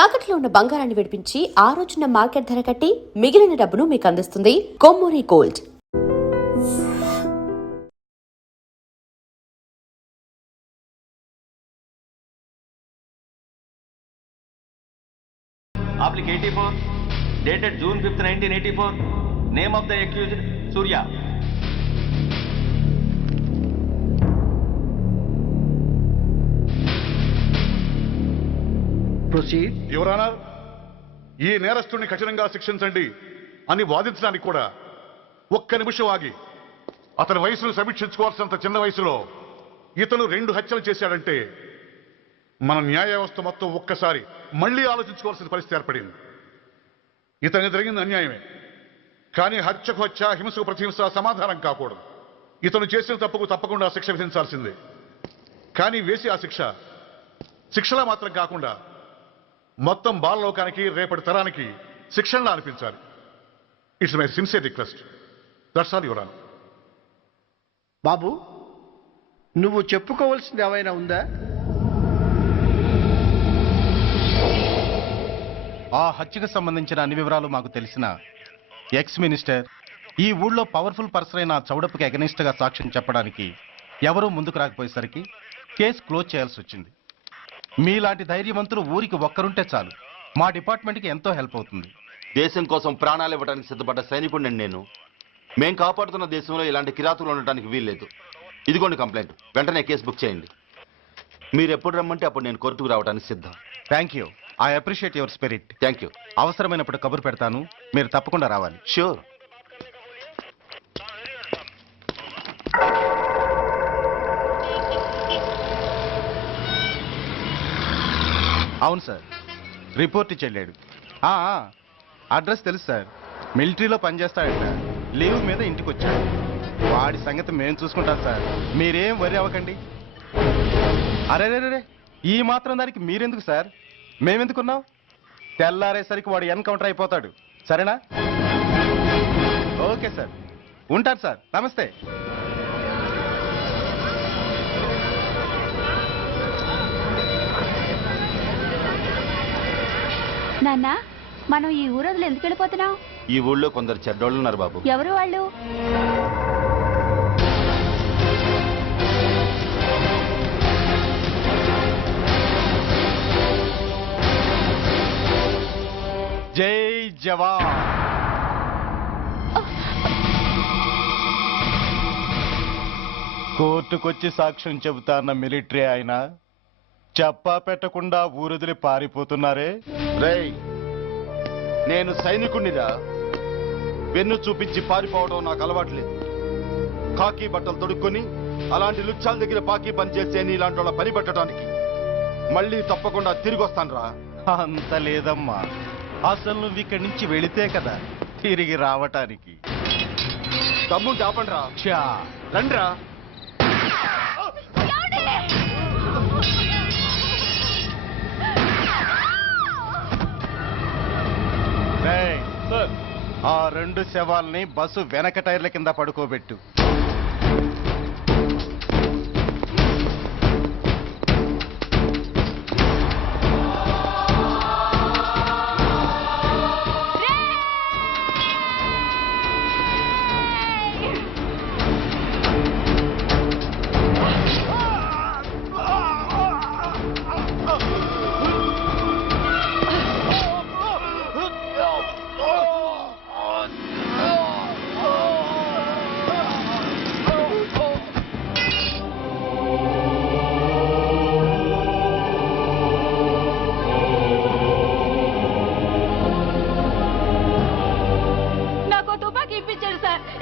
తాకట్లో ఉన్న బంగారాన్ని విడిపించి ఆ రోజున మార్కెట్ ధర కట్టి మిగిలిన డబ్బును మీకు అందిస్తుంది Kommuri gold. Applik 84, dated June 5th, 1984. Name of the accused, Surya. Proceed. Your Honor, ఈ నేరస్తుడిని కఠినంగా శిక్షించండి అని వాదించడానికి కూడా ఒక్క నిమిషం ఆగి అతని వయసును సమీక్షించుకోవాల్సినంత చిన్న వయసులో ఇతను 2 హత్యలు చేశాడంటే మన న్యాయ వ్యవస్థ మొత్తం ఒక్కసారి మళ్లీ ఆలోచించుకోవాల్సిన పరిస్థితి ఏర్పడింది. ఇతనికి జరిగింది అన్యాయమే, కానీ హత్యకు హత్య, హింసకు ప్రతిహింస సమాధానం కాకూడదు. ఇతను చేసిన తప్పుకు తప్పకుండా శిక్ష విధించాల్సిందే. కానీ వేసి ఆ శిక్షలా మాత్రం కాకుండా మొత్తం బాలలోకానికి, రేపటి తరానికి శిక్షణలా అనిపించాలి. It's my sincere request. That's all your honour. బాబు, నువ్వు చెప్పుకోవాల్సింది ఏమైనా ఉందా? ఆ హత్యకు సంబంధించిన అన్ని వివరాలు మాకు తెలిసిన ఎక్స్ మినిస్టర్ ఈ ఊళ్ళో పవర్ఫుల్ పర్సన్ అయిన చౌడప్పకి అగెనిస్ట్ గా సాక్ష్యం చెప్పడానికి ఎవరూ ముందుకు రాకపోయేసరికి కేసు క్లోజ్ చేయాల్సి వచ్చింది. మీలాంటి ధైర్యవంతులు ఊరికి ఒక్కరుంటే చాలు, మా డిపార్ట్మెంట్కి ఎంతో హెల్ప్ అవుతుంది. దేశం కోసం ప్రాణాలు ఇవ్వడానికి సిద్ధపడ్డ సైనికుడిని నేను. మేం కాపాడుతున్న దేశంలో ఇలాంటి కిరాతులు ఉండటానికి వీల్లేదు. ఇదిగోండి కంప్లైంట్, వెంటనే కేసు బుక్ చేయండి. మీరు ఎప్పుడు రమ్మంటే అప్పుడు నేను కోర్టుకు రావడానికి సిద్ధం. Thank you, I appreciate your spirit. Thank you. అవసరమైనప్పుడు కబురు పెడతాను, మీరు తప్పకుండా రావాలి. షూర్. అవును సార్, రిపోర్ట్ ఇచ్చి వెళ్ళాడు. అడ్రస్ తెలుసు సార్, మిలిటరీలో పనిచేస్తాడట. లీవ్ మీద ఇంటికి వచ్చాడు. వాడి సంగతి మేము చూసుకుంటాం సార్, మీరేం వరి అవ్వకండి. అరే, ఈ మాత్రం దానికి మీరెందుకు సార్, మేమెందుకున్నాం? తెల్లారేసరికి వాడు ఎన్కౌంటర్ అయిపోతాడు. సరేనా? ఓకే సార్, ఉంటాను సార్. నమస్తే. నాన్న, మనం ఈ ఊరొదిలి ఎందుకు వెళ్ళిపోతున్నాం? ఈ ఊళ్ళో కొందరు చెడ్డోళ్ళు ఉన్నారు బాబు. ఎవరు వాళ్ళు? జై జవాన్. కోర్టుకొచ్చి సాక్ష్యం చెబుతాన్న మిలిటరీ ఆయన చెప్పా పెట్టకుండా ఊరొదిలి పారిపోతున్నారే. రేయ్, నేను సైనికుణ్ణిరా. వెన్ను చూపించి పారిపోవడం నాకు అలవాట్లేదు. కాకి బట్టలు తొడుక్కొని అలాంటి లుచ్చాల దగ్గర పాకి పనిచేసే నీలాంటి వాళ్ళ పని పెట్టడానికి మళ్ళీ తప్పకుండా తిరిగి వస్తాను రా. అంత లేదమ్మా, అసలు నువ్వు ఇక్కడి నుంచి వెళితే కదా తిరిగి రావటానికి. తమ్ముంటే ఆపండి రా. చా రండిరా. ఆ 2 శవాల్ని బస్సు వెనక టైర్ల కింద పడుకోబెట్టు.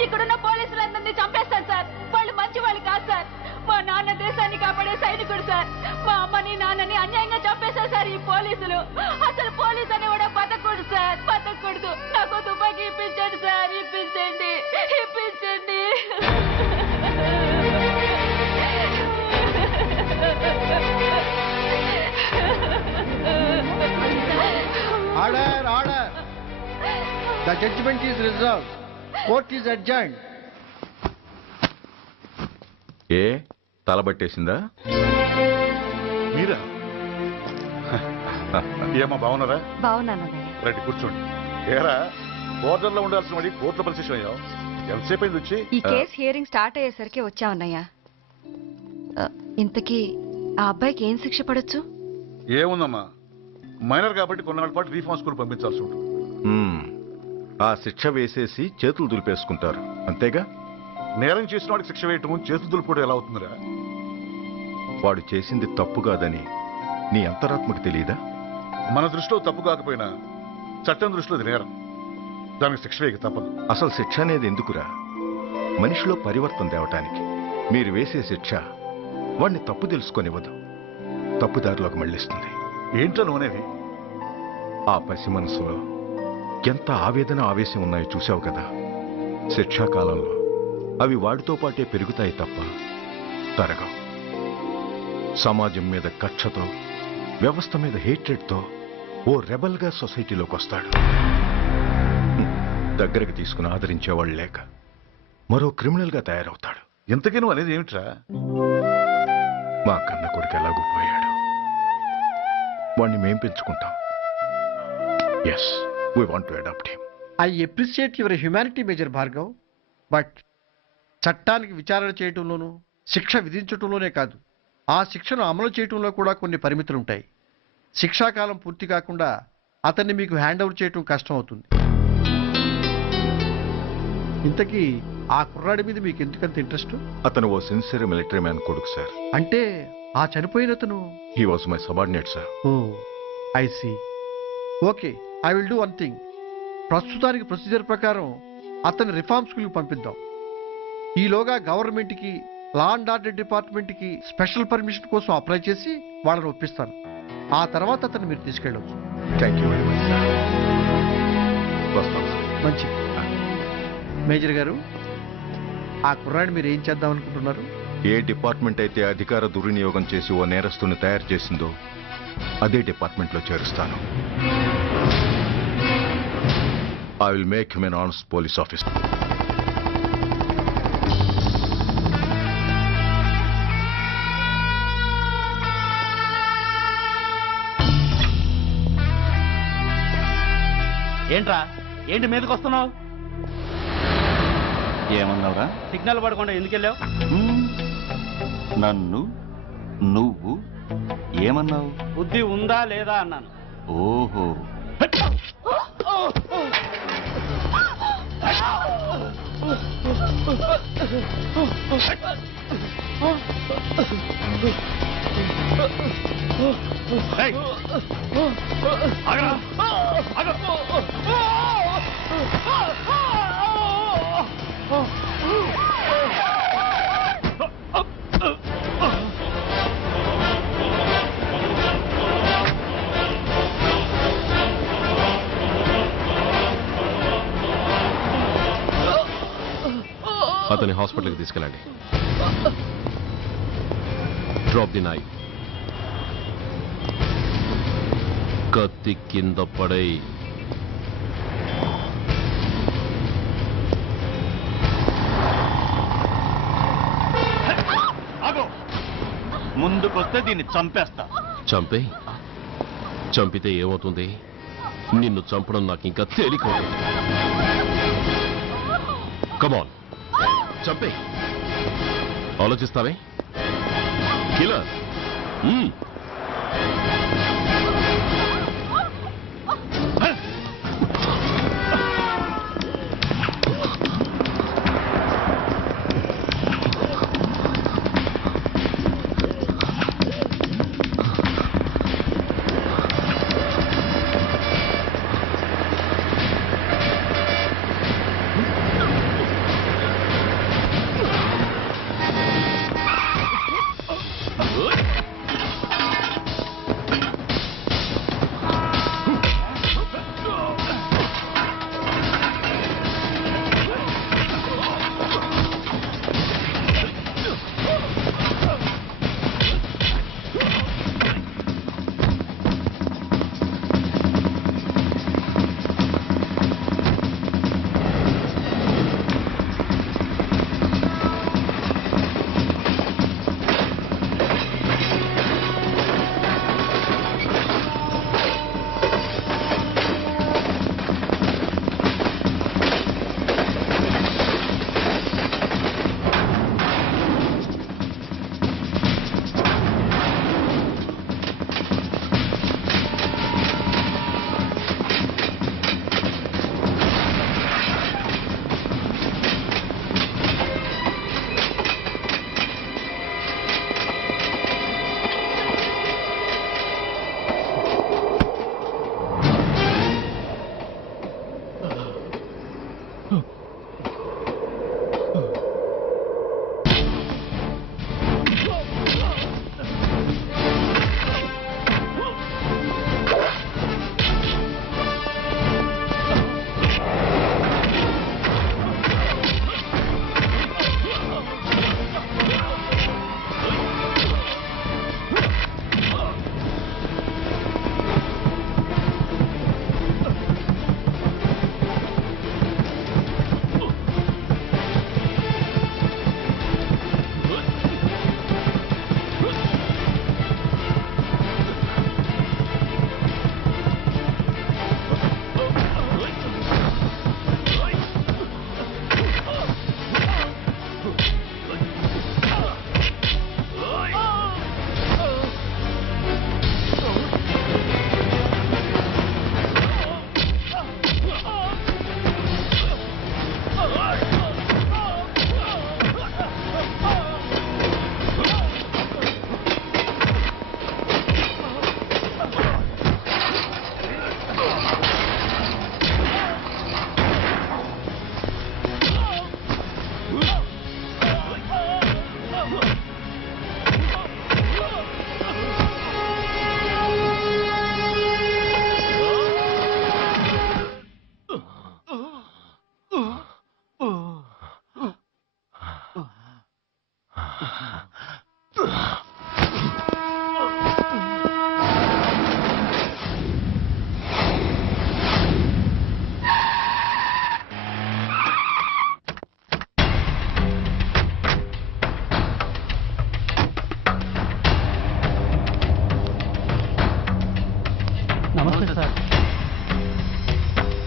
ఇక్కడున్న పోలీసులందరినీ చంపేస్తారు సార్. వాళ్ళు మంచి వాళ్ళు కాదు సార్. మా నాన్న దేశాన్ని కాపాడే సైనికుడు సార్. మా అమ్మని నాన్నని అన్యాయంగా చంపేశారు సార్ ఈ పోలీసులు. అసలు పోలీసు అని కూడా బతకూడదు సార్, బతకూడదు. నాకు తుపాకీ ఇప్పించండి సార్, ఇప్పించండి. Order, order. The judgment is reserved. Court is adjourned. తలబట్టేసిందా? మీరా? ఏమో బాగున్నారా? బాగున్నానన్నయ్య. రండి కూర్చోండి. ఏరా బోర్డర్లో ఉండాల్సిన వాడి కోర్టులో పరిశీలన అయ్యావు. ఎంతసేపు అయింది వచ్చి? ఈ కేసు హియరింగ్ స్టార్ట్ అయ్యేసరికి వచ్చామన్నయ్య. ఇంతకీ ఆ అబ్బాయికి ఏం శిక్ష పడొచ్చు? ఏముందమ్మా, మైనర్ కాబట్టి కొన్నాళ్ళ పాటు రీఫార్మ్ స్కూల్ పంపించాల్సి ఉంటుంది. ఆ శిక్ష వేసేసి చేతులు దులిపేసుకుంటారు అంతేగా. నేరం చేసిన వాడికి శిక్ష వేయటం చేతులు దులుపుకోవడం ఎలా అవుతుందిరా? వాడు చేసింది తప్పు కాదని నీ అంతరాత్మకు తెలియదా? మన దృష్టిలో తప్పు కాకపోయినా చట్టం దృష్టిలో అది నేరం. దానికి శిక్ష వేయక తప్పదు. అసలు శిక్ష అనేది ఎందుకురా? మనిషిలో పరివర్తన తేవటానికి. మీరు వేసే శిక్ష వాడిని తప్పు తెలుసుకొనివ్వదు, తప్పుదారిలోకి మళ్ళిస్తుంది. ఏంటో నువ్వనేది? ఆ పసి మనసులో ఎంత ఆవేదన ఆవేశం ఉన్నాయో చూసావు కదా. శిక్షాకాలంలో అవి వాడితో పాటే పెరుగుతాయి తప్ప తరగవు. సమాజం మీద కక్షతో, వ్యవస్థ మీద హేట్రెడ్తో ఓ రెబల్గా సొసైటీలోకి వస్తాడు. దగ్గరకు తీసుకుని ఆదరించేవాళ్ళు లేక మరో క్రిమినల్గా తయారవుతాడు. ఇంతకీ నువ్వు అనేది ఏమిట్రా? మా కన్న కొడుకు ఎలాగూ పోయాడు, వాణ్ణి మేం పెంచుకుంటాం. Yes, we want to adopt him. I appreciate your humanity major Bhargav, but చట్టానికి విచారణ చేయటంలోనూ శిక్ష విధించటంలోనే కాదు, ఆ శిక్షను అమలు చేయటంలో కూడా కొన్ని పరిమితులు ఉంటాయి. శిక్షాకాలం పూర్తి కాకుండా అతన్ని మీకు హ్యాండ్ ఓవర్ చేయటం కష్టం అవుతుంది. ఇంతకీ ఆ కుర్రాడి మీద మీకు ఎందుకంత ఇంట్రెస్ట్? అతను ఓ సిన్సియర్ మిలిటరీ మ్యాన్ కొడుకు సార్. అంటే ఆ చనిపోయిన అతను? He was my subordinate sir. Oh I see. Okay, I will do one thing. ప్రస్తుతానికి ప్రొసీజర్ ప్రకారం అతన్ని రిఫార్మ్ స్కూల్కి పంపిద్దాం. ఈలోగా గవర్నమెంట్కి, లా అండ్ ఆర్డర్ డిపార్ట్మెంట్కి స్పెషల్ పర్మిషన్ కోసం అప్లై చేసి వాళ్ళని ఒప్పిస్తాను. ఆ తర్వాత అతన్ని మీరు తీసుకెళ్ళవచ్చు. Thank you very much sir. వస్తాం సార్. మంచిది. మేజర్ గారు, ఆ కుర్రాడిని మీరు ఏం చేద్దాం అనుకుంటున్నారు? ఏ డిపార్ట్మెంట్ అయితే అధికార దుర్వినియోగం చేసి ఓ నేరస్తుని తయారు చేసిందో అదే డిపార్ట్మెంట్లో చేరుస్తాను. I will make him an honest police officer. ఏంట్రా, ఏంటి మీదకి వస్తున్నావు? ఏమన్నావురా? సిగ్నల్ పడకుండా ఎందుకు వెళ్ళావు? నన్ను నువ్వు ఏమన్నావు? బుద్ధి ఉందా లేదా అన్నాను. ఓహో, అతని హాస్పిటల్కి తీసుకెళ్ళండి. Drop the knife. కత్తి కింద పడై. ముందుకొస్తే దీన్ని చంపేస్తా. చంపే. చంపితే ఏమవుతుంది? నిన్ను చంపడం నాకు ఇంకా తేలికవుతుంది. కమాన్, చంపే. ఆలోచిస్తావే కిల్లర్?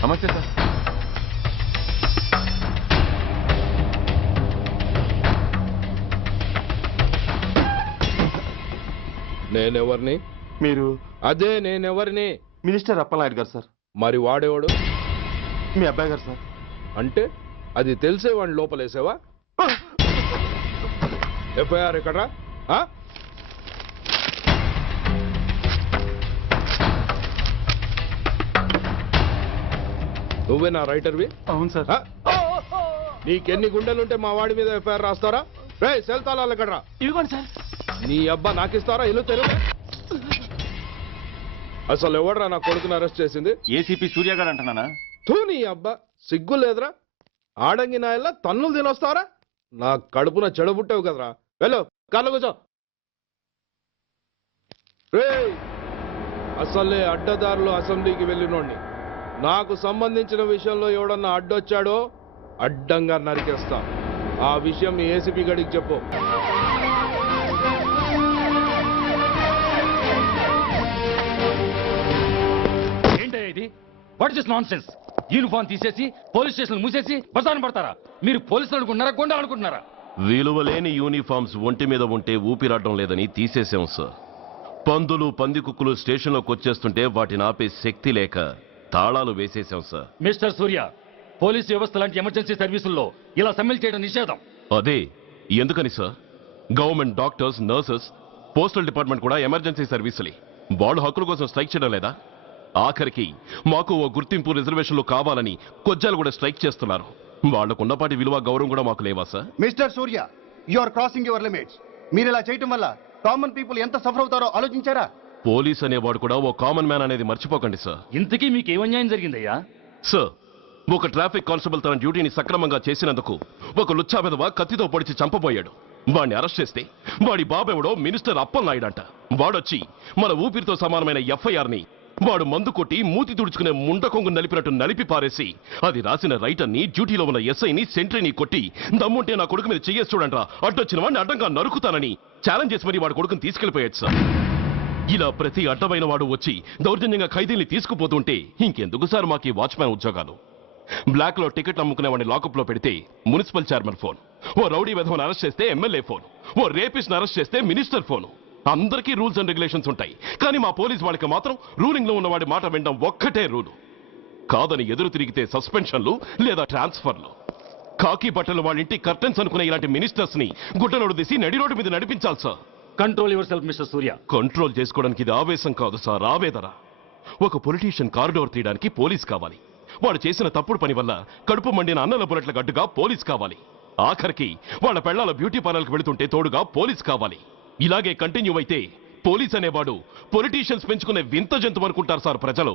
నమస్తే సార్. నేనెవరిని? మీరు అదే నేనెవరిని? మినిస్టర్ అప్పలనాయుడు గారు సార్. మరి వాడేవాడు? మీ అబ్బాయి గారు సార్. అంటే అది తెలిసే వాడిని లోపలేసావా? ఎఫ్ఐఆర్ ఎక్కడ్రా? ఆ? నువ్వేనా రైటర్వి? అవును సార్. ఆ? నీకెన్ని గుండెలుంటే మా వాడి మీద ఎఫ్ఐఆర్ రాస్తారా? రే సెల్ తాళాలు ఎక్కడ్రా? ఇదిగోండి సార్. నీ అబ్బా నాకిస్తారా? ఇల్లు తెరువు. అసలు ఎవడ్రా నా కొడుకుని అరెస్ట్ చేసింది? ఏసీపీ సూర్య గారు అంటున్నానా? తూ నీ అబ్బా సిగ్గు లేదురా? ఆడంగి నాయల్లా తన్నులు తినొస్తారా? నా కడుపున చెడబుట్టావు కదరా. వెళ్ళు కార్లో కూర్చో. రేయ్ అసలే అడ్డదారులు అసెంబ్లీకి వెళ్ళినోడిని. నాకు సంబంధించిన విషయంలో ఎవడన్నా అడ్డొచ్చాడో అడ్డంగా నరికేస్తా. ఆ విషయం మీ ఏసీపీ గడికి చెప్పు. ఏంటయ్యా ఇది? What is non sense? Uniform తీసేసి పోలీస్ స్టేషన్ మూసేసి బజారు పడతారా? మీరు పోలీసులు అనుకుంటున్నారా, గుండాలు అనుకుంటున్నారా? విలువలేని యూనిఫామ్స్ ఒంటి మీద ఉంటే ఊపిరాడడం లేదని తీసేసాం సార్. పందులు పందికుక్కులు స్టేషన్లోకి వచ్చేస్తుంటే వాటిని ఆపే శక్తి లేక తాళాలు వేసేసాం సార్. మిస్టర్ సూర్య, పోలీస్ వ్యవస్థ లాంటి ఎమర్జెన్సీ సర్వీసుల్లో ఇలా సమ్మెలు చేయడం నిషేధం. అదే ఎందుకని sir? Government doctors, nurses, postal department కూడా ఎమర్జెన్సీ సర్వీసులే. వాళ్ళు హక్కుల కోసం స్ట్రైక్ చేయడం లేదా? ఆఖరికి మాకు ఓ గుర్తింపు రిజర్వేషన్లు కావాలని కొజ్జాలు కూడా స్ట్రైక్ చేస్తున్నారు. వాళ్లకున్నపాటి విలువ గౌరవం కూడా మాకు లేవా sir? Mister Surya, you are crossing your limits. మీరు ఇలా చేయటం వల్ల కామన్ పీపుల్ ఎంత సఫర్ అవుతారో ఆలోచించారా? పోలీస్ అనేవాడు కూడా ఓ కామన్ మ్యాన్ అనేది మర్చిపోకండి సార్. ఇంతకీ మీకు ఏం అన్యాయం జరిగిందయ్యా? సార్, ఒక ట్రాఫిక్ కానిస్టేబుల్ తన డ్యూటీని సక్రమంగా చేసినందుకు ఒక లుచ్చా విధవ కత్తితో పొడిచి చంపబోయాడు. వాడిని అరెస్ట్ చేస్తే వాడి బాబెవడో మినిస్టర్ అప్పలనాయుడు అంట. వాడొచ్చి మన ఊపిరితో సమానమైన ఎఫ్ఐఆర్ని వాడు మందు కొట్టి మూతి తుడుచుకునే ముండకొంగు నలిపినట్టు నలిపి పారేసి అది రాసిన రైటర్ని, డ్యూటీలో ఉన్న ఎస్ఐని, సెంట్రీని కొట్టి దమ్ముంటే నా కొడుకు మీద చెయ్యేసి చూడంట్రా, అడ్డొచ్చిన వాడిని అడ్డంగా నరుకుతానని ఛాలెంజ్ చేసి మరి వాడు కొడుకుని తీసుకెళ్లిపోయాడు సార్. ఇలా ప్రతి అడ్డమైన వాడు వచ్చి దౌర్జన్యంగా ఖైదీల్ని తీసుకుపోతుంటే ఇంకెందుకు సార్ మాకు ఈ వాచ్మ్యాన్ ఉద్యోగాలు? బ్లాక్ లో టికెట్ అమ్ముకునే వాడిని లాకప్ లో పెడితే మున్సిపల్ చైర్మన్ ఫోన్, ఓ రౌడీ విధవను అరెస్ట్ చేస్తే ఎమ్మెల్యే ఫోన్, ఓ రేపిస్ట్ అరెస్ట్ చేస్తే మినిస్టర్ ఫోన్. అందరికీ రూల్స్ అండ్ రెగ్యులేషన్స్ ఉంటాయి, కానీ మా పోలీస్ వాళ్ళకి మాత్రం రూలింగ్ లో ఉన్నవాడి మాట వినడం ఒక్కటే రూలు. కాదని ఎదురు తిరిగితే సస్పెన్షన్లు లేదా ట్రాన్స్ఫర్లు. కాకి బట్టలు వాళ్ళ ఇంటి కర్టెన్స్ అనుకునే ఇలాంటి మినిస్టర్స్ ని గుడ్డనోడు తీసి నడి రోడ్డు మీద నడిపించాలి sir. Control your self mister Surya. Control చేసుకోవడానికి ఇది ఆవేశం కాదు సార్, ఆవేదన. ఒక పొలిటీషియన్ కారిడోర్ తీయడానికి పోలీస్ కావాలి. వాడు చేసిన తప్పుడు పని వల్ల కడుపు మండిన అన్నల బుల్లెట్ల గడ్డుగా పోలీస్ కావాలి. ఆఖరికి వాళ్ళ పెళ్లాల బ్యూటీ పార్లర్కి వెళుతుంటే తోడుగా పోలీస్ కావాలి. ఇలాగే కంటిన్యూ అయితే పోలీస్ అనేవాడు పొలిటీషియన్స్ పెంచుకునే వింత జంతువు అనుకుంటారు సార్ ప్రజలు.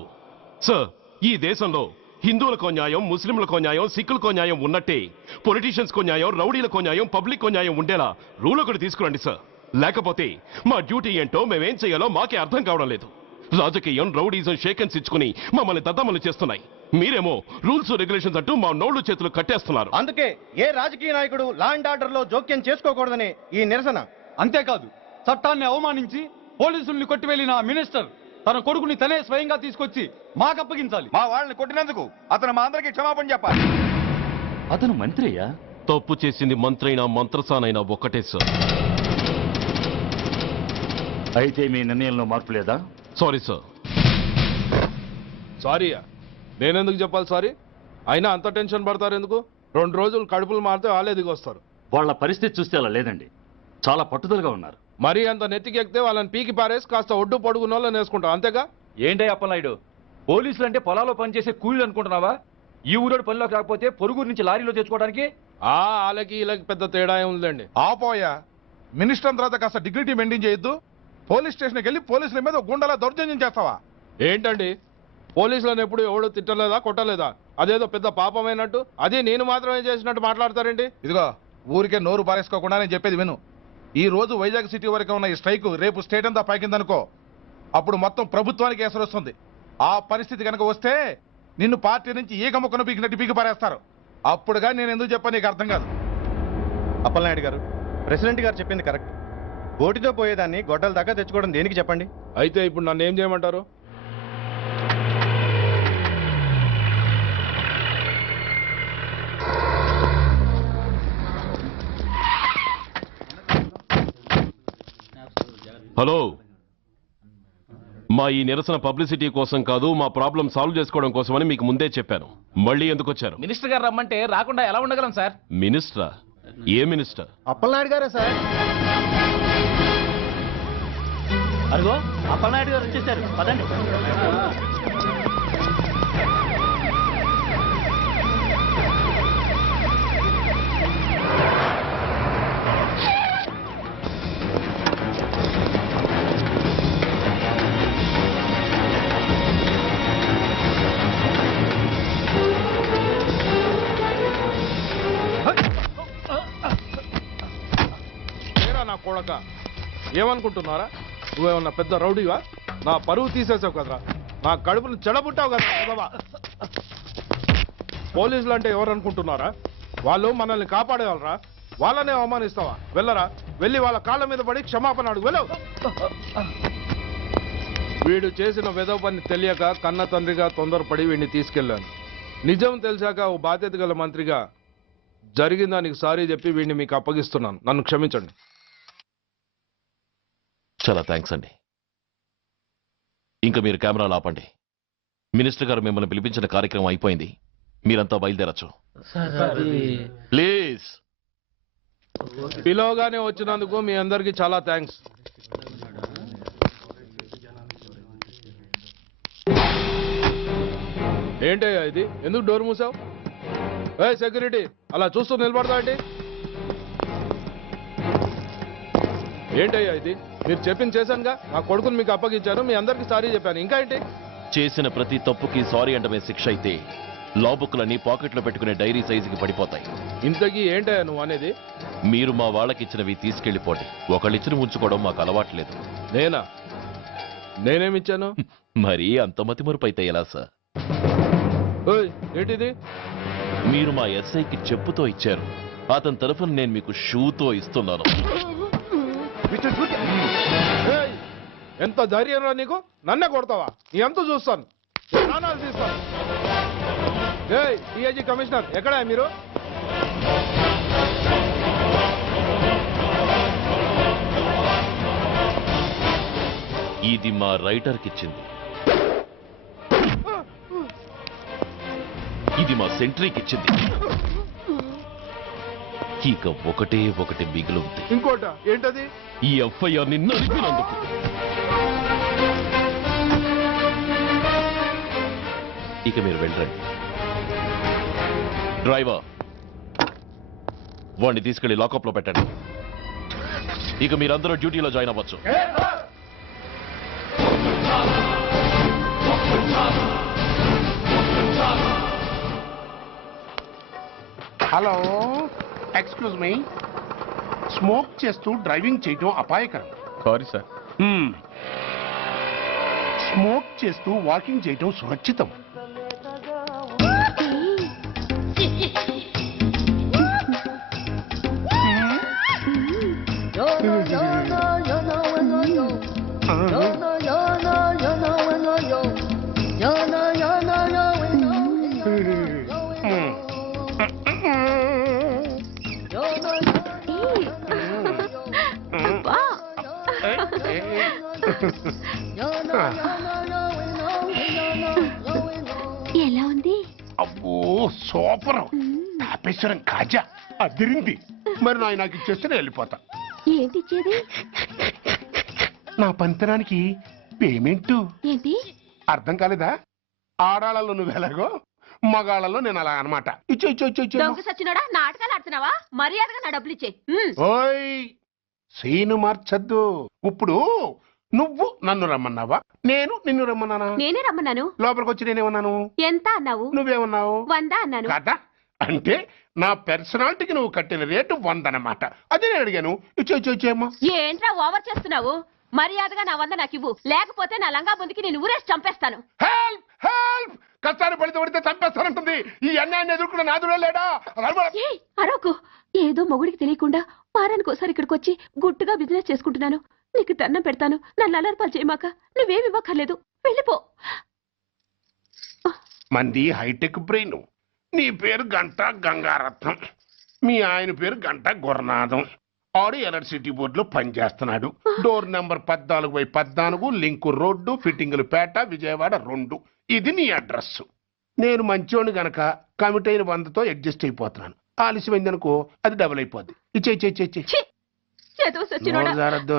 సార్, ఈ దేశంలో హిందువులకో న్యాయం, ముస్లింలకో న్యాయం, సిక్కులకో న్యాయం ఉన్నట్టే పొలిటీషియన్స్కో న్యాయం, రౌడీలకో న్యాయం, పబ్లిక్కో న్యాయం ఉండేలా రూల్ ఒకటి తీసుకురండి సార్. లేకపోతే మా డ్యూటీ ఏంటో మేమేం చేయాలో మాకే అర్థం కావడం లేదు. రాజకీయం, రౌడీజం షేకెన్స్ ఇచ్చుకుని మమ్మల్ని దద్దమలు చేస్తున్నాయి. మీరేమో రూల్స్ రెగ్యులేషన్స్ అంటూ మా నోళ్లు చేతులు కట్టేస్తున్నారు. అందుకే ఏ రాజకీయ నాయకుడు లా అండ్ ఆర్డర్ లో జోక్యం చేసుకోకూడదని ఈ నిరసన. అంతేకాదు, చట్టాన్ని అవమానించి పోలీసుల్ని కొట్టివెళ్లిన మినిస్టర్ తన కొడుకుని తనే స్వయంగా తీసుకొచ్చి మాకు అప్పగించాలి. మా వాళ్ళని కొట్టినందుకు అతను మా అందరికీ క్షమాపణ చెప్పాలి. అతను మంత్రి అయ్యా. తప్పు చేసింది మంత్రైనా మంత్రసానైనా ఒక్కటే సార్. అయితే మీ నిర్ణయంలో మార్పు లేదా? Sorry sir. సారీయా? నేనెందుకు చెప్పాలి సారీ? అయినా అంత టెన్షన్ పడతారు ఎందుకు? 2 రోజులు కడుపులు మారితే వాళ్ళే దిగొస్తారు. వాళ్ళ పరిస్థితి చూస్తే అలా లేదండి, చాలా పట్టుదలగా ఉన్నారు. మరీ అంత నెత్తికెక్కితే వాళ్ళని పీకి పారేసి కాస్త ఒడ్డు పొడుగున్న వాళ్ళని వేసుకుంటాం, అంతేగా? ఏంటయ్య అప్పలనాయుడు, పోలీసులు అంటే పొలాల్లో పనిచేసే కూలీలు అనుకుంటున్నావా? ఈ ఊరోడు పనిలోకి రాకపోతే పొరుగురు నుంచి లారీలో తెచ్చుకోవడానికి వాళ్ళకి వీళ్ళకి పెద్ద తేడా ఉందండి. ఆపోయా, మినిస్టర్ తర్వాత కాస్త డిగ్నిటీ మెయింటైన్ చేయొద్దు. పోలీస్ స్టేషన్కి వెళ్ళి పోలీసుల మీద గుండెలా దౌర్జన్యం చేస్తావా? ఏంటండి, పోలీసులను ఎప్పుడు ఎవడు తిట్టలేదా, కొట్టలేదా? అదేదో పెద్ద పాపమైనట్టు అది నేను మాత్రమే చేసినట్టు మాట్లాడతారేంటి? ఇదిగో, ఊరికే నోరు పారేసుకోకుండా నేను చెప్పేది విను. ఈ రోజు వైజాగ్ సిటీ వరకు ఉన్న ఈ స్ట్రైక్ రేపు స్టేట్ అంతా పైకిందనుకో, అప్పుడు మొత్తం ప్రభుత్వానికి ఎసరు వస్తుంది. ఆ పరిస్థితి కనుక వస్తే నిన్ను పార్టీ నుంచి ఈగ ముక్కను పీకినట్టు పీకి పారేస్తారు. అప్పుడుగా నేను ఎందుకు చెప్పా నీకు అర్థం కాదు. అప్పలనాయుడు గారు, ప్రెసిడెంట్ గారు చెప్పింది కరెక్ట్. ఓటితో పోయేదాన్ని గొడ్డల దాకా తెచ్చుకోవడం దేనికి చెప్పండి? అయితే ఇప్పుడు నన్ను ఏం చేయమంటారు? హలో, మా ఈ నిరసన పబ్లిసిటీ కోసం కాదు, మా ప్రాబ్లం సాల్వ్ చేసుకోవడం కోసమని మీకు ముందే చెప్పాను. మళ్ళీ ఎందుకు వచ్చారు? మినిస్టర్ గారు రమ్మంటే రాకుండా ఎలా ఉండగలం సార్? మినిస్టరా? ఏ మినిస్టర్? అప్పలనాయుడు గారే సార్. అదిగో అప్పలనాయుడు గారు వచ్చేసారు, పదండి. నా కొడక ఏమనుకుంటున్నారా? నువ్వేమన్నా పెద్ద రౌడీవా? నా పరువు తీసేసావు కదరా, నా కడుపును చెడబుట్టావు కదా. పోలీసులు అంటే ఎవరు అనుకుంటున్నారా? వాళ్ళు మనల్ని కాపాడేవాళ్ళరా, వాళ్ళనే అవమానిస్తావా? వెళ్ళరా, వెళ్ళి వాళ్ళ కాళ్ళ మీద పడి క్షమాపణ అడుగు, వెళ్ళవు. వీడు చేసిన వెధవ పని తెలియక కన్న తండ్రిగా తొందరపడి వీడిని తీసుకెళ్లాను. నిజం తెలిసాక ఓ బాధ్యత గల మంత్రిగా జరిగిన దానికి సారీ చెప్పి వీడిని మీకు అప్పగిస్తున్నాను. నన్ను క్షమించండి. చాలా థ్యాంక్స్ అండి. ఇంకా మీరు కెమెరాలు ఆపండి. మినిస్టర్ గారు మిమ్మల్ని పిలిపించిన కార్యక్రమం అయిపోయింది, మీరంతా బయలుదేరచ్చు. ప్లీజ్. పిలవగానే వచ్చినందుకు మీ అందరికీ చాలా థ్యాంక్స్. ఏంటయ్యా ఇది? ఎందుకు డోర్ మూసావు? ఏ సెక్యూరిటీ, అలా చూస్తూ నిలబడతా ఏంటి? ఏంటయ్యా ఇది? మీరు చెప్పింది చేశానుగా, నా కొడుకుని మీకు అప్పగించాను, మీ అందరికి సారీ చెప్పాను, ఇంకా ఏంటి? చేసిన ప్రతి తప్పుకి సారీ అంటమే శిక్ష అయితే లా బుక్లన్నీ పాకెట్లో పెట్టుకునే డైరీ సైజుకి పడిపోతాయి. ఇంతకీ ఏంటయ్యా నువ్వు అనేది? మీరు మా వాళ్ళకిచ్చినవి తీసుకెళ్లిపోండి. ఒకళ్ళిచ్చిన ఉంచుకోవడం మాకు అలవాట్లేదు. నేనా? నేనేమిచ్చాను? మరి అంత మతిమరుపు అయితే ఎలా సార్? ఓయ్, ఏంటిది? మీరు మా ఎస్ఐకి చెప్పుతో ఇచ్చారు, అతని తరఫున నేను మీకు షూతో ఇస్తున్నాను. ఏయ్, ఎంత ధైర్యం రా నీకు? నన్నే కొడతావా? నీ ఎంత చూస్తాను, ప్రాణాలు తీస్తాను. ఏయ్ డిఐజీ కమిషనర్, ఎక్కడా మీరు? ఇది మా రైటర్కి ఇచ్చింది, ఇది మా సెంట్రీకి ఇచ్చింది. ఇక ఒకటే ఒకటి మిగిలింది. ఇంకోట ఏంటది? ఈ ఎఫ్ఐఆర్ ని నలిపినందుకు. ఇక మీరు వెళ్ళండి. డ్రైవర్, వాడిని తీసుకెళ్లి లాకప్ లో పెట్టండి. ఇక మీరందరూ డ్యూటీలో జాయిన్ అవ్వచ్చు. Hello, excuse me. స్మోక్ చేస్తూ డ్రైవింగ్ చేయటం అపాయకరం. Sorry sir. స్మోక్ చేస్తూ వాకింగ్ చేయటం సురక్షితం. ఎలా ఉంది? అబ్బో సూపర్. తాపేశ్వరం కాజా అదిరింది. మరి నాకు ఇచ్చేస్తే నేను వెళ్ళిపోతా. ఏంటి ఇచ్చేది? నా పంతనానికి పేమెంట్. ఏంటి అర్థం కాలేదా? ఆడాళ్ళలో నువ్వు ఎలాగో, మగాళ్ళలో నేను అలా అనమాట. ఇచ్చో ఇచ్చో ఇచ్చో ఇచ్చో. దొంగ సచ్చినోడా, నాటకాలు ఆడుతున్నావా? మర్యాదగా నా డబ్బులు ఇచ్చే. ఓయ్, సీను మార్చద్దు. ఇప్పుడు నువ్వు నన్ను రమ్మన్నావా, నేను నిన్ను రమ్మన్నానా? నేనే రమ్మన్నాను. లోపలికి వచ్చి నేనేమన్నాను? ఎంత అన్నావు? నువ్వేమన్నావు? 100 అన్నాను. కదా, అంటే నా పర్సనాలిటీకి నువ్వు కట్టిన రేటు 100 అన్నమాట. అదే నేను అడిగాను. ఇచ్చో ఇచ్చో ఇచ్చేమ్మా. ఏంట్రా ఓవర్ చేస్తున్నావు? మర్యాదగా నా 100 నాకు ఇవ్వు, లేకపోతే నా లంగా బొందికి నేను ఊరేసి చంపేస్తాను. Help help. కష్టాన్ని పడితే చంపేస్తానంటుంది. ఈ అన్యాయాన్ని ఎదుర్కొన్న నాదుడే లేడా? అరవకు. ఏదో మొగుడికి తెలియకుండా వారానికి ఒకసారి ఇక్కడికి వచ్చి గుట్టుగా బిజినెస్ చేసుకుంటున్నాను. నీకు దండం పెడతాను, నన్ను అలర్పాలు చేయమాక. నువ్వేమి ఇవ్వక్కర్లేదు, వెళ్ళిపో. మంది హైటెక్ బ్రెయిన్. నీ పేరు గంట గంగారత్నం, మీ ఆయన పేరు గంట గురనాథం. ఆడు ఎలక్ట్రిసిటీ బోర్డులో పనిచేస్తున్నాడు. డోర్ నెంబర్ 14/14, లింకు రోడ్డు, ఫిట్టింగులు పేట, విజయవాడ 2. ఇది నీ అడ్రస్. నేను మంచోని గనక కమిట్ అయిన 100తో అడ్జస్ట్ అయిపోతున్నాను. ఆలస్యమైందనుకో అది డబుల్ అయిపోద్ది. ఇచ్చే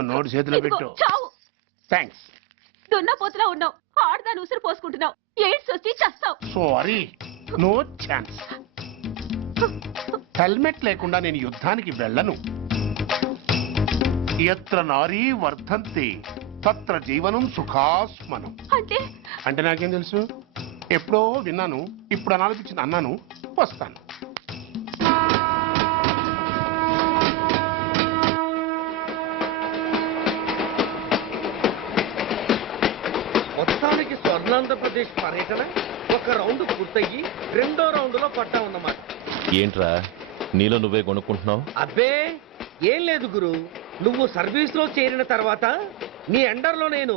నోటు చేతిలో పెట్టు. థ్యాంక్స్. దున్నపోతులా ఉన్నావు, ఆడదాని ఉసురు పోసుకుంటున్నావు, ఎయిడ్స్ వచ్చి చస్తావు. Sorry, no chance. హెల్మెట్ లేకుండా నేను యుద్ధానికి వెళ్ళను. ఎత్ర నారీ వర్ధంతి తత్ర జీవనం సుఖాస్మనం. అంటే నాకేం తెలుసు? ఎప్పుడో విన్నాను, ఇప్పుడు అనాలపించింది అన్నాను. వస్తాను. మొత్తానికి స్వర్ణాంధ్రప్రదేశ్ పర్యటన ఒక రౌండ్ పూర్తయ్యి 2వ రౌండ్లో పడ్డా ఉన్నమాట. ఏంట్రా నీలో నువ్వే కొనుక్కుంటున్నావు? అబ్బే ఏం లేదు గురు, నువ్వు సర్వీస్ లో చేరిన తర్వాత నీ అండర్లో నేను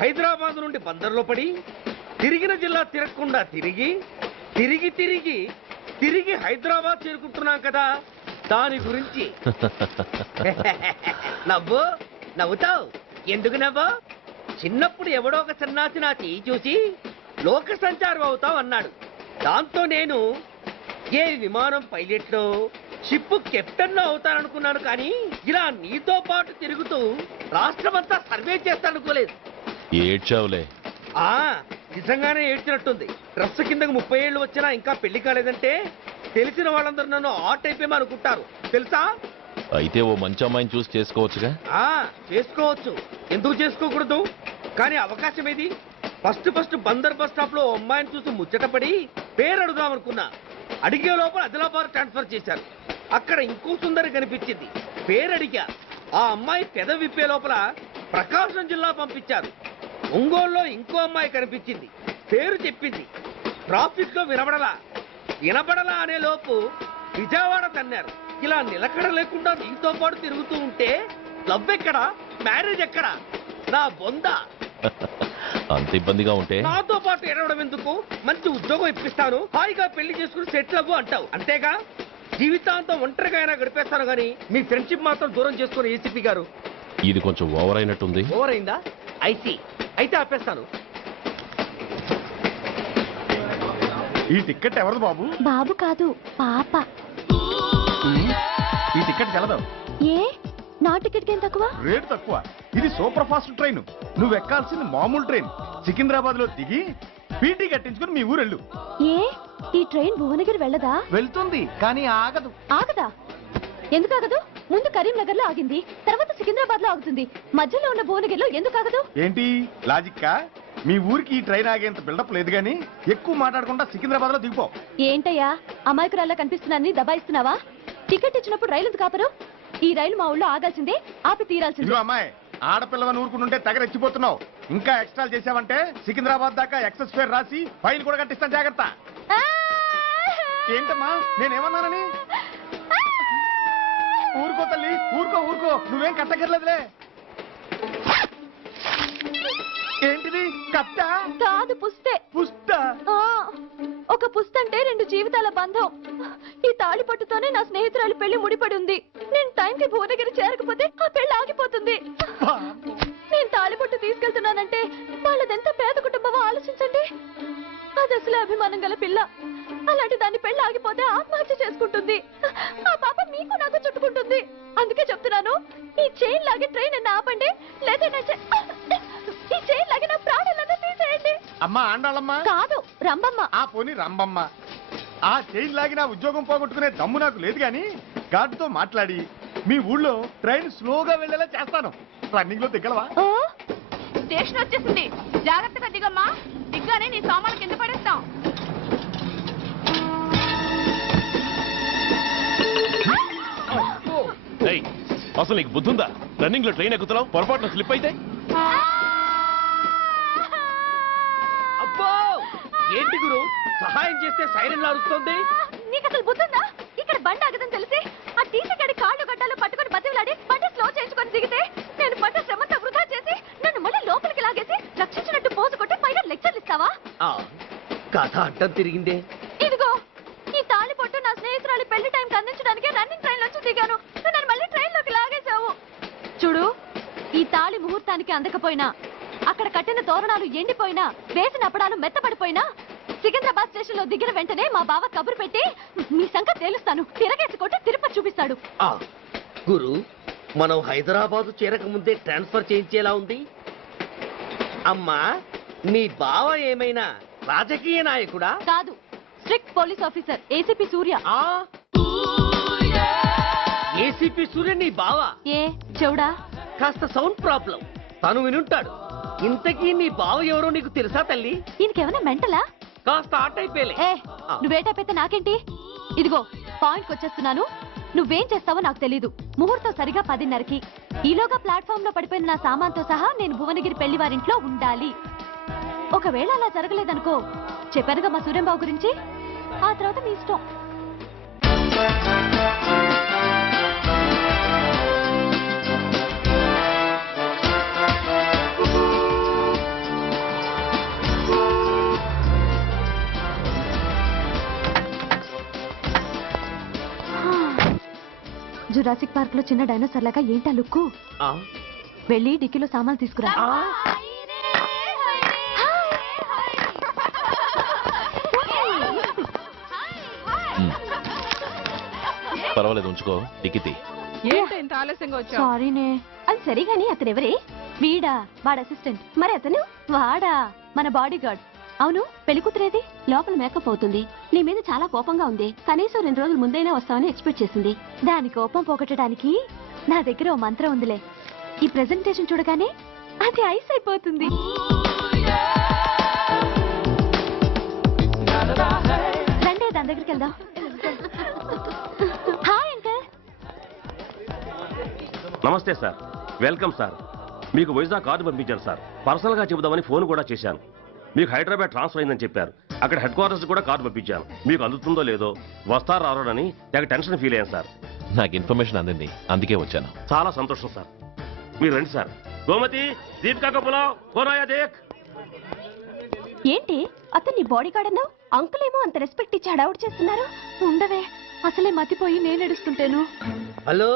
హైదరాబాద్ నుండి బందర్లో పడి తిరిగిన జిల్లా తిరగకుండా తిరిగి తిరిగి తిరిగి తిరిగి హైదరాబాద్ చేరుకుంటున్నాం కదా, దాని గురించి. నవ్వుతావు ఎందుకు నవ్వు? చిన్నప్పుడు ఎవడో ఒక సన్నాసి నా చెయ్యి చూసి లోక సంచారం అవుతావు అన్నాడు. దాంతో నేను ఏ విమానం పైలట్లో షిప్ కెప్టెన్ లో అవుతాననుకున్నాను, కానీ ఇలా నీతో పాటు తిరుగుతూ రాష్ట్రమంతా సర్వే చేస్తాననుకోలేదు. ఏడ్చావులే. నిజంగానే ఏడ్చినట్టుంది. డ్రెస్ కిందకు 30 ఏళ్ళు వచ్చినా ఇంకా పెళ్లి కాలేదంటే తెలిసిన వాళ్ళందరూ నన్ను ఆ టైప్ ఏమో అనుకుంటారు తెలుసా. అయితే ఓ మంచి అమ్మాయిని చూసి చేసుకోవచ్చుగా. చేసుకోవచ్చు, ఎందుకు చేసుకోకూడదు? కానీ అవకాశం ఏది? ఫస్ట్ బందర్ బస్ స్టాప్ లో అమ్మాయిని చూసి ముచ్చటపడి పేరు అడుగుదామనుకున్నా. అడిగే లోపల ఆదిలాబాద్ ట్రాన్స్ఫర్ చేశారు. అక్కడ ఇంకో సుందరి కనిపించింది, పేరు అడిగా. ఆ అమ్మాయి పెద విప్పే లోపల ప్రకాశం జిల్లా పంపించారు. ఒంగోలులో ఇంకో అమ్మాయి కనిపించింది, పేరు చెప్పింది. ట్రాఫిక్ లో వినబడలా అనే లోపు విజయవాడ తన్నారు. ఇలా నిలకడ లేకుండా నీతో పాటు తిరుగుతూ ఉంటే లవ్ ఎక్కడా, మ్యారేజ్ ఎక్కడా? నా బొంద. అంత ఇబ్బందిగా ఉంటే నాతో పాటు ఎడవడం ఎందుకు? మంచి ఉద్యోగం ఇప్పిస్తాను, హాయిగా పెళ్లి చేసుకుని సెటిల్ అవ్వు అంటావు అంతేగా. జీవితాంతం ఒంటరిగా అయినా గడిపేస్తాను, కానీ మీ ఫ్రెండ్షిప్ మాత్రం దూరం చేసుకుని ఏసీపీ గారు. ఇది కొంచెం ఓవర్ అయినట్టుంది. ఓవర్ అయిందా? ఐసీ, అయితే ఆపేస్తాను. ఈ టికెట్ ఎవరిది బాబు? బాబు కాదు, పాప. ఈ టికెట్ తెలదు. ఏ నా టికెట్ ఏం తక్కువ? రేటు తక్కువ. ఇది సూపర్ ఫాస్ట్ ట్రైన్. నువ్వు ఎక్కాల్సింది మామూలు ట్రైన్. సికింద్రాబాద్ లో దిగి పీటీ కట్టించుకుని మీ ఊరెళ్ళు. ఏ ఈ ట్రైన్ భువనగిరి వెళ్ళదా? వెళ్తుంది, కానీ ఆగదు. ఆగదా? ఎందుకు ఆగదు? ముందు కరీంనగర్ లో ఆగింది, తర్వాత సికింద్రాబాద్ లో ఆగుతుంది. మధ్యలో ఉన్న భువనగిరిలో ఎందుకు ఆగదు? ఏంటి లాజిక్కా? మీ ఊరికి ఈ ట్రైన్ ఆగేంత బిల్డప్ లేదు, గానీ ఎక్కువ మాట్లాడకుండా సికింద్రాబాద్ లో దిగిపో. ఏంటయ్యా అమాయకురాల్లా కనిపిస్తున్నాన్ని దబాయిస్తున్నావా? టికెట్ ఇచ్చినప్పుడు రైలు ఎందుకు ఆపరు? ఈ రైలు మా ఊళ్ళో ఆగాల్సిందే, ఆపి తీరాల్సిందే. అమ్మాయి, ఆడపిల్లవని ఊరుకుంటుంటే తగరెచ్చిపోతున్నావు. ఇంకా ఎక్స్ట్రాలు చేసావంటే సికింద్రాబాద్ దాకా ఎక్సెస్ ఫేర్ రాసి ఫైన్ కూడా కట్టిస్తాను, జాగ్రత్త. ఏంటమ్మా నేనేమన్నానని? ఊరుకో తల్లి, ఊరుకో, నువ్వేం కట్టగర్లేదులే. ఏంటిది? కట్ట కాదు, పుస్తే. పుస్తా? ఒక పుస్తంటే 2 జీవితాల బంధం. ఈ తాళి పట్టుతోనే నా స్నేహితురాలు పెళ్లి ముడిపడి ఉంది. నేను టైంకి భువనగిరి చేరకపోతే ఆ పెళ్లి ఆగిపోతుంది. నేను తాళి పట్టు తీసుకెళ్తున్నానంటే వాళ్ళదెంత పేద కుటుంబమో ఆలోచించండి. అది అసలు అభిమానం గల పిల్ల. అలాంటి దాని పెళ్లి ఆగిపోతే ఆత్మహత్య చేసుకుంటుంది. ఆ పాప మీకు నాకు చుట్టుకుంటుంది. అందుకే చెప్తున్నాను, ఈ చైన్ లాగి ట్రైన్ అన్న ఆపండి, లేదా ఈ చైన్ లాగి నా ప్రాణాలను తీసేయండి. అమ్మా ఆండాళమ్మ కాదు, రంబమ్మ. ఆ పోని రంబమ్మ. ఆ చైన్ లాగి నా ఉద్యోగం పోగొట్టుకునే దమ్ము నాకు లేదు, గాని గార్డుతో మాట్లాడి మీ ఊళ్ళో ట్రైన్ స్లోగా వెళ్ళేలా చేస్తాను. రన్నింగ్ లో దిగలవా? స్టేషన్ వచ్చేసింది, జాగ్రత్తగా దిగమ్మా. దిగ్గానే నీ సామాన్లు కింద పడేస్తాం. అసలు నీకు బుద్ధుందా? రన్నింగ్ లో ట్రైన్ ఎక్కుతున్నావు, పొరపాటున స్లిప్ అయితే? అబ్బో ఏంటి గురు, సహాయం చేస్తే సైరన్ అరుస్తోంది. నీకు అసలు బుద్ధుందా? ఇక్కడ బండి ఆగదని తెలిసి ఆ టీసీ గడి కాళ్ళు గడ్డాలు పట్టుకొని బతిలాడి బండి స్లో చేయించుకొని దిగితే నేను పడ్డ శ్రమంతా వృధా చేసి నన్ను మళ్ళీ లోపలికి లాగేసి రక్షించినట్టు పోజు కొట్టి పైన లెక్చర్లు ఇస్తావా? కథ అడ్డం తిరిగిందే. ఇదిగో ఈ తాళి పొట్టు నా స్నేహితురాలి పెళ్లి టైంకి అందించడానికి రన్నింగ్ ట్రైన్ నుంచి దిగాను. నన్ను మళ్ళీ ట్రైన్ లోకి లాగేశావు. చూడు, ఈ తాళి ముహూర్తానికి అందకపోయినా, అక్కడ కట్టిన తోరణాలు ఎండిపోయినా, వేసిన అప్పడాలు మెత్తపడిపోయినా, సికింద్రాబాద్ స్టేషన్ లో దిగిన వెంటనే మా బావ కబురు పెట్టి మీ సంగతి తేలుస్తాను, తిరగేసుకుంటే తిరుపతి చూపిస్తాడు. గురు, మనం హైదరాబాద్ చేరక ముందే ట్రాన్స్ఫర్ చేయించేలా ఉంది. అమ్మా, నీ బావ ఏమైనా రాజకీయ నాయకుడా? కాదు, స్ట్రిక్ట్ పోలీస్ ఆఫీసర్, ఏసీపీ సూర్య. ఏసీపీ సూర్య నీ బావ? ఏ చెవుడా? కాస్త సౌండ్ ప్రాబ్లం, తను వినుంటాడు. ఇంతకీ నీ బావ ఎవరో నీకు తెలుసా తల్లి? దీనికేమైనా మెంటలా? కాస్త ఆట అయిపోయలే. నువ్వే టైప్ నాకేంటి? ఇదిగో పాయింట్కి వచ్చేస్తున్నాను. నువ్వేం చేస్తావో నాకు తెలీదు. ముహూర్తం సరిగా 10:30కి. ఈలోగా ప్లాట్ఫామ్ లో పడిపోయిన నా సామాన్తో సహా నేను భువనగిరి పెళ్లి వారింట్లో ఉండాలి. ఒకవేళ అలా జరగలేదనుకో, చెప్పానుగా మా సూర్యంబాబు గురించి, ఆ తర్వాత మీ ఇష్టం. జురాసిక్ పార్క్ లో చిన్న డైనోసార్ లాగా ఏంటా లుక్కు? వెళ్ళి డిక్కీలో సామాన్లు తీసుకురా. పర్వాలేదు, ఉంచుకో. టికెట్ సారీనే. అది సరిగాని అతనెవరే? వీడా, వాడ అసిస్టెంట్. మరి అతను వాడా, మన బాడీ గార్డ్. అవును, పెళ్లి కూతురేది? లోపల మేకప్ అవుతుంది. నీ మీద చాలా కోపంగా ఉంది. కనీసం 2 రోజుల ముందైనా వస్తామని ఎక్స్పెక్ట్ చేసింది. దాని కోపం పోగొట్టడానికి నా దగ్గర ఓ మంత్రం ఉందిలే. ఈ ప్రెజెంటేషన్ చూడగానే అది ఐస్ అయిపోతుంది. రండి, దాని దగ్గరికి వెళ్దాం. Hi uncle. నమస్తే సార్, వెల్కమ్ సార్. మీకు వైజాగ్ కార్డు పంపించారు సార్. పర్సనల్ గా చెబుదామని ఫోన్ కూడా చేశాను. మీకు హైదరాబాద్ ట్రాన్స్ఫర్ అయిందని చెప్పారు. అక్కడ హెడ్ క్వార్టర్స్ కూడా కార్డు పంపించాను. మీకు అందుతుందో లేదో, వస్తారో రారోనని నాకు టెన్షన్ ఫీల్ అయ్యాను సార్. నాకు ఇన్ఫర్మేషన్ అందింది, అందుకే వచ్చాను. చాలా సంతోషం సార్. మీరు రండి సార్. గోమతి, దీపికా కపులా, కోనాయా దేక్. ఏంటి అతన్ని బాడీ గార్డ్ అన్నావు? అంకుల్ ఏమో అంత రెస్పెక్ట్ ఇచ్చి హడావుడ్ చేస్తున్నారు. ఉండవే, అసలే మతిపోయి నేను ఎడుస్తుంటాను. హలో,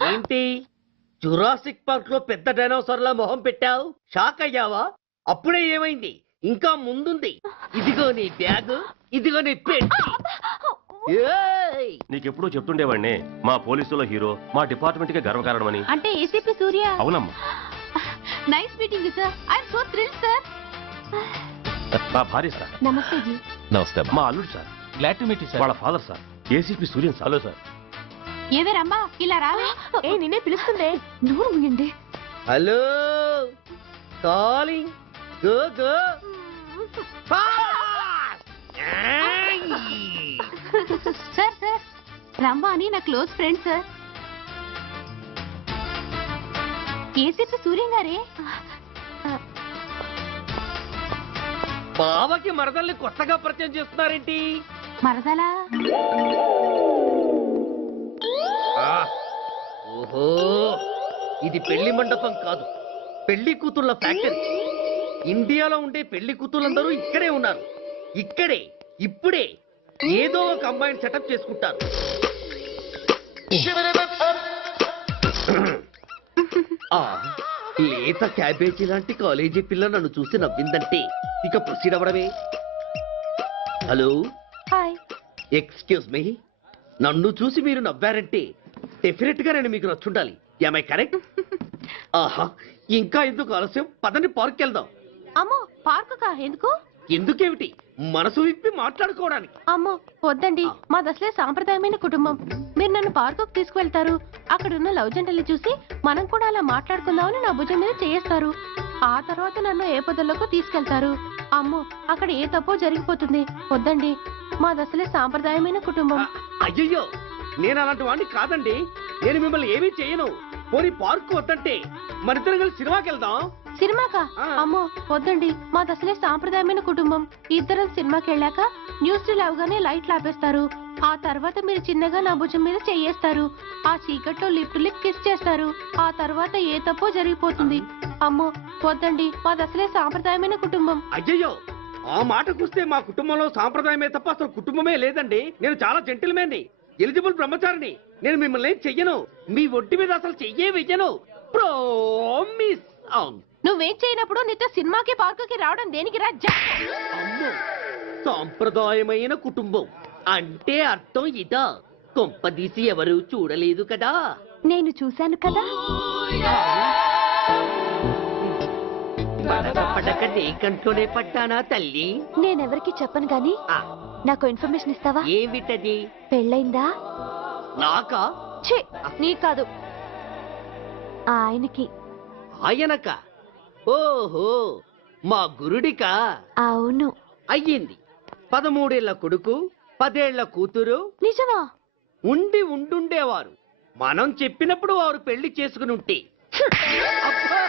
ఏంటి జురాసిక్ పార్క్ లో పెద్ద డైనోసార్ లా మొహం పెట్టావు? షాక్ అయ్యావా? అప్పుడే ఏమైంది? ఇంకా ముందుంది. ఇదిగో నీ బ్యాగ్, ఇదిగో నీ పెట్టి. నీకెప్పుడు చెప్తుండేవాడిని, మా పోలీసులో హీరో, మా డిపార్ట్మెంట్ కి గర్వకారణమని. అంటే ఏసీపీ సూర్య? అవునమ్మా. Nice meeting sir. I'm so thrilled sir. మా భార్య సార్. నమస్తే జీ. నమస్తే. మా అల్లుడు sir. Glad to meet you sir. వాళ్ళ father sir, ACP Suryan sir. Hello sir. ఏవే రమ్మా, ఇలా రావే. ఏ నిన్నే పిలుస్తుందే. నోరు ముయండి. Hello, calling. Go go. Sir sir, రమ్మ అని నా close friend sir. ACP Suryam గారే. బావకి మరదల్ని కొత్తగా పరిచయం చేస్తున్నారేంటి? మరదలా? ఓహో, ఇది పెళ్లి మండపం కాదు, పెళ్లి కూతుళ్ళ ఫ్యాక్టరీ. ఇండియాలో ఉండే పెళ్లి కూతుళ్ళందరూ ఇక్కడే ఉన్నారు. ఇక్కడే, ఇప్పుడే ఏదో ఒక అమ్మాయిని సెటప్ చేసుకుంటారు. లేత క్యాబేజీ లాంటి కాలేజీ పిల్ల నన్ను చూసి నవ్విందంటే ఇక ప్రొసీడ్ అవ్వడమే. Hello, hi. ఎక్స్క్యూజ్ మీ, నన్ను చూసి మీరు నవ్వారంటే డెఫినెట్ గా నేను మీకు నచ్చుండాలి. ఏమై కరెక్ట్? ఆహా, ఇంకా ఎందుకు ఆలస్యం? పదండి, పార్క్ వెళ్దాం. అమ్మో, పార్కుకా? ఎందుకు? ఎందుకేమిటి, మనసు విప్పి మాట్లాడుకోవడానికి. అమ్మో వద్దండి, మాది అసలే సాంప్రదాయమైన కుటుంబం. మీరు నన్ను పార్కుకు తీసుకువెళ్తారు, అక్కడున్న లవ్ జంటల్ని చూసి మనం కూడా అలా మాట్లాడుకుందామని నా భుజం మీద చేస్తారు. ఆ తర్వాత నన్ను ఏ పొదల్లోకి తీసుకెళ్తారు. అమ్మో, అక్కడ ఏ తప్పో జరిగిపోతుంది. వద్దండి, మాది అసలే సాంప్రదాయమైన కుటుంబం. అయ్యయ్యో, నేను అలాంటి వాడిని కాదండి. నేను మిమ్మల్ని ఏమీ చేయను. పోనీ పార్క్ వద్దంటే మరిద్దరం కలిసి సినిమాకి వెళ్దాం. సినిమాకా? అమ్మో వద్దండి, మాది అసలే సాంప్రదాయమైన కుటుంబం. ఇద్దరం సినిమాకి వెళ్ళాక న్యూస్ అవగానే లైట్లు ఆపేస్తారు. ఆ తర్వాత మీరు చిన్నగా నా భుజం మీద చెయ్యేస్తారు. ఆ చీకట్లో లిప్ టు లిప్ కిస్ చేస్తారు. ఆ తర్వాత ఏ తప్పో జరిగిపోతుంది. అమ్మో వద్దండి, మాది అసలే సాంప్రదాయమైన కుటుంబం. అయ్యయ్యో, ఆ మాటకొస్తే మా కుటుంబంలో సాంప్రదాయమే తప్ప అసలు కుటుంబమే లేదండి. నేను చాలా జెంటిల్మెన్ని. ఎలిజిబుల్ బ్రహ్మచారిని. నేను మిమ్మల్ని ఏం చెయ్యను. మీ ఒంటి మీద అసలు చెయ్యే వెయ్యను. ప్రామిస్. నువ్వేం చేయనప్పుడు నీతో సినిమాకి పార్కుకి రావడం దేనికి రా? అమ్మో, సాంప్రదాయమైన కుటుంబం అంటే అర్థం ఇదా? కొంపదీసి ఎవరు చూడలేదు కదా? నేను చూశాను కదా. పడక నీ కంట్లోనే పడ్డానా తల్లి? నేనెవరికి చెప్పను గాని నాకు ఇన్ఫర్మేషన్ ఇస్తావా? ఏమిటది? పెళ్ళైందా? నాకా? ఛీ, నీ కాదు, ఆయనకి. ఆయనక? ఓహో, మా గురుడికా? అవును. అయ్యింది. 13 ఏళ్ల కొడుకు, 10 ఏళ్ల కూతురు. నిజమా? ఉండుండేవారు. మనం చెప్పినప్పుడు వారు పెళ్లి చేసుకుని ఉంటే. అబ్బా,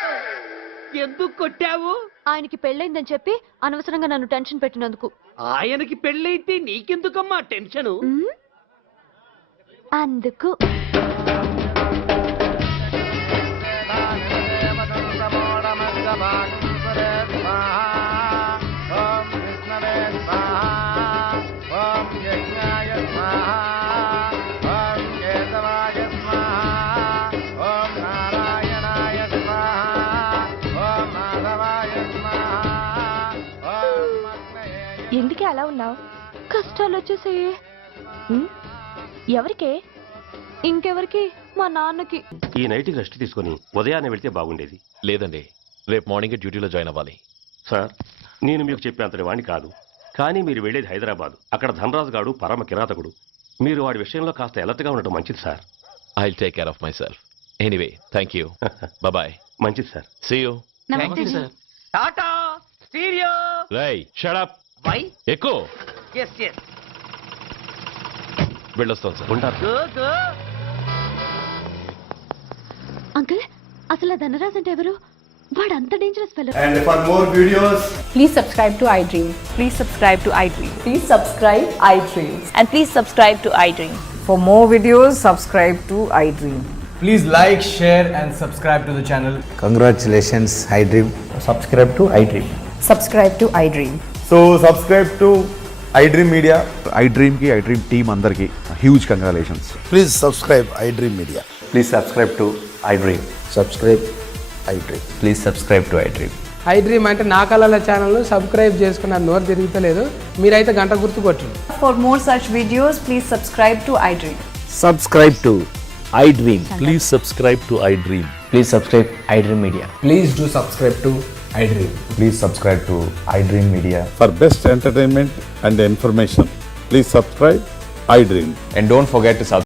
ఎందుకు కొట్టావు? ఆయనకి పెళ్ళైందని చెప్పి అనవసరంగా నన్ను టెన్షన్ పెట్టినందుకు. ఆయనకి పెళ్ళైతే నీకెందుకమ్మా టెన్షను? అందుకు. ఎందుకే అలా ఉన్నావు? కష్టాలు వచ్చేసాయి. ఎవరికే? ఇంకెవరికి? మా నాన్నకి. ఈ నైట్కి రెస్ట్ తీసుకొని ఉదయాన్నే వెళ్తే బాగుండేది. లేదండి, రేపు మార్నింగ్ డ్యూటీలో జాయిన్ అవ్వాలి. సార్, నేను మీకు చెప్పేంతటి వాణ్ణి కాదు, కానీ మీరు వెళ్ళేది హైదరాబాద్. అక్కడ ధనరాజు గాడు పరమ కిరాతకుడు. మీరు వాడి విషయంలో కాస్త అలర్ట్గా ఉండటం మంచిది sir. I'll take care of myself. Anyway, thank you. Bye. మంచిది sir. See you. Tata stereo. రేయ్, షట్ అప్. వై? ఎక్కువ ఎస్ ఎస్. వెళ్ళొస్తాం సార్. ఉంటారు. Go go. అంకుల్, అసలు ఆ ధనరాజ్ అంటే ఎవరు? వాడు అంత dangerous fellow. And for more videos, Please subscribe to iDream. Please subscribe to iDream. Please subscribe iDream. And please subscribe to iDream. For more videos, subscribe to iDream. please like, share and subscribe to the channel. Congratulations, iDream. Subscribe to iDream. Subscribe to iDream. So subscribe to iDream Media. iDream ki iDream team andarki huge congratulations. Please subscribe iDream Media. Please subscribe to iDream. Subscribe iDream. Please subscribe to iDream. iDream అంటే నా కళల channel subscribe చేసుకున్న నోరు తిరుగుతలేదు. మీరైతే గంట గుర్తు కొట్టండి. For more such videos, please subscribe to iDream. Subscribe to iDream. Please subscribe to iDream. Please subscribe iDream Media. Please do subscribe to iDream. Please subscribe to iDream Media. For best entertainment and information, please subscribe iDream. And don't forget to subscribe.